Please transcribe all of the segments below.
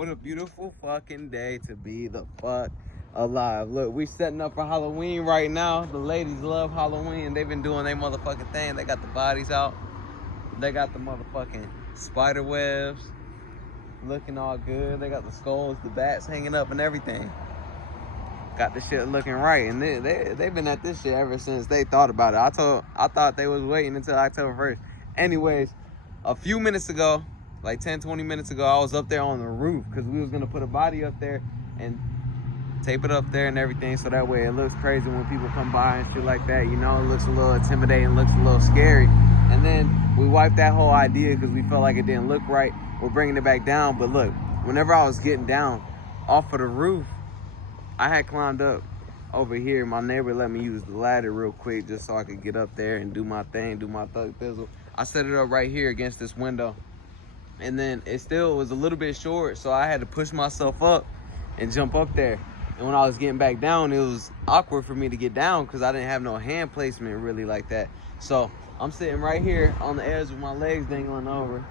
What a beautiful fucking day to be the fuck alive. Look, we setting up for Halloween right now. The ladies love Halloween. They've been doing their motherfucking thing. They got the bodies out. They got the motherfucking spider webs looking all good. They got the skulls, the bats hanging up and everything. Got the shit looking right. And they've been at this shit ever since they thought about it. I thought they was waiting until October 1st. Anyways, a few minutes ago, like 10-20 minutes ago, I was up there on the roof because we was gonna put a body up there and tape it up there and everything, so that way it looks crazy when people come by and shit like that. You know, it looks a little intimidating, looks a little scary. And then we wiped that whole idea because we felt like it didn't look right. We're bringing it back down. But look, whenever I was getting down off of the roof, I had climbed up over here. My neighbor let me use the ladder real quick just so I could get up there and do my thing, do my thug thizzle. I set it up right here against this window. And then it still was a little bit short, so I had to push myself up and jump up there. And when I was getting back down, it was awkward for me to get down because I didn't have no hand placement really like that. So I'm sitting right here on the edge with my legs dangling over.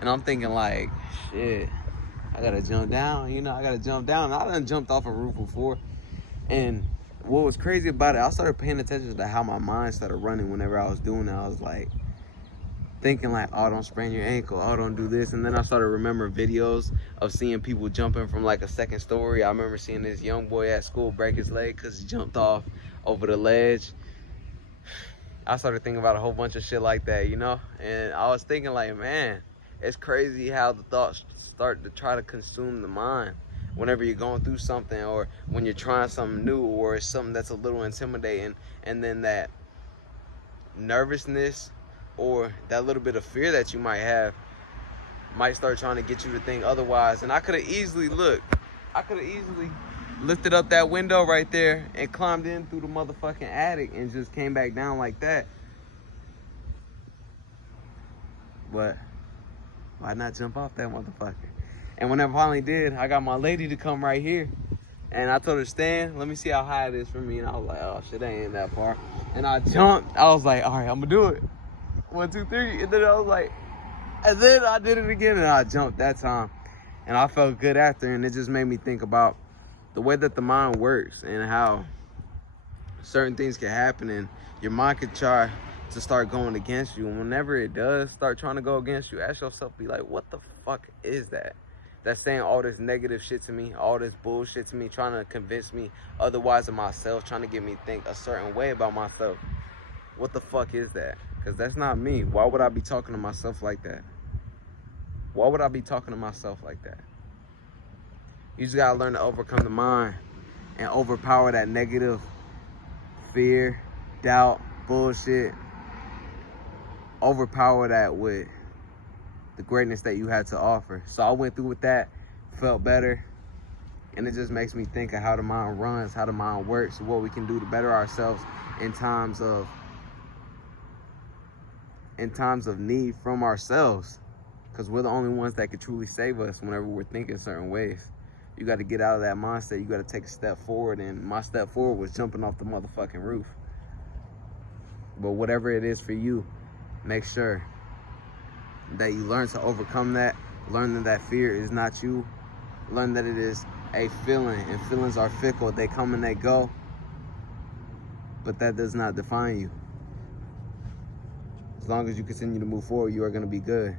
And I'm thinking like, shit, I gotta jump down. You know, I gotta jump down. I done jumped off a roof before. And what was crazy about it, I started paying attention to how my mind started running whenever I was doing that. I was like, thinking like, oh, don't sprain your ankle, oh, don't do this. And then I started remembering videos of seeing people jumping from like a second story. I remember seeing this young boy at school break his leg because he jumped off over the ledge. I started thinking about a whole bunch of shit like that, you know? And I was thinking like, man, it's crazy how the thoughts start to try to consume the mind whenever you're going through something, or when you're trying something new, or it's something that's a little intimidating. And then that nervousness or that little bit of fear that you might have might start trying to get you to think otherwise. And I could have easily lifted up that window right there and climbed in through the motherfucking attic and just came back down like that. But why not jump off that motherfucker? And when I finally did, I got my lady to come right here. And I told her, stand, let me see how high it is for me. And I was like, oh shit, that ain't that far. And I jumped. I was like, all right, I'm gonna do it. 1, 2, 3. And then I was like, and then I did it again and I jumped that time. And I felt good after. And it just made me think about the way that the mind works and how certain things can happen and your mind could try to start going against you. And whenever it does start trying to go against you, ask yourself, be like, what the fuck is that? That's saying all this negative shit to me, all this bullshit to me, trying to convince me otherwise of myself, trying to get me think a certain way about myself. What the fuck is that? Because that's not me. Why would I be talking to myself like that? Why would I be talking to myself like that? You just gotta learn to overcome the mind and overpower that negative fear, doubt, bullshit. Overpower that with the greatness that you had to offer. So I went through with that, felt better, and it just makes me think of how the mind runs, how the mind works, what we can do to better ourselves in times of need from ourselves, because we're the only ones that can truly save us whenever we're thinking certain ways. You got to get out of that mindset. You got to take a step forward, and my step forward was jumping off the motherfucking roof. But whatever it is for you, make sure that you learn to overcome that, learn that fear is not you, learn that it is a feeling, and feelings are fickle. They come and they go, but that does not define you. As long as you continue to move forward, you are going to be good.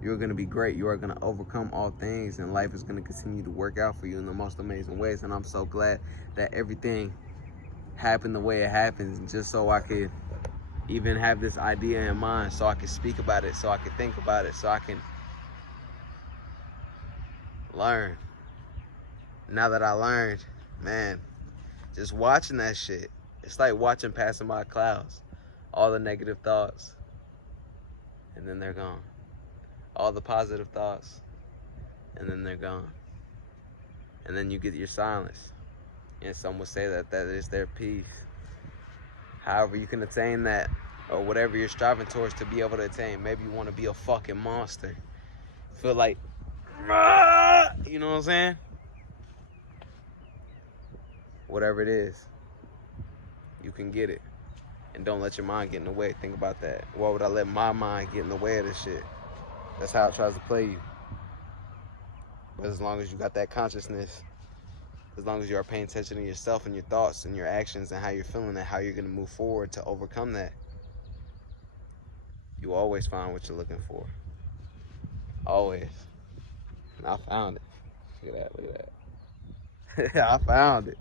You are going to be great. You are going to overcome all things, and life is going to continue to work out for you in the most amazing ways. And I'm so glad that everything happened the way it happens, just so I could even have this idea in mind, so I can speak about it, so I can think about it, so I can learn. Now that I learned, man, just watching that shit, it's like watching passing by clouds. All the negative thoughts, and then they're gone. All the positive thoughts, and then they're gone. And then you get your silence. And some would say that that is their peace. However you can attain that, or whatever you're striving towards to be able to attain. Maybe you want to be a fucking monster. Feel like, you know what I'm saying? Whatever it is, you can get it. And don't let your mind get in the way. Think about that. Why would I let my mind get in the way of this shit? That's how it tries to play you. But as long as you got that consciousness, as long as you are paying attention to yourself and your thoughts and your actions and how you're feeling and how you're going to move forward to overcome that, you always find what you're looking for. Always. And I found it. Look at that, look at that. I found it.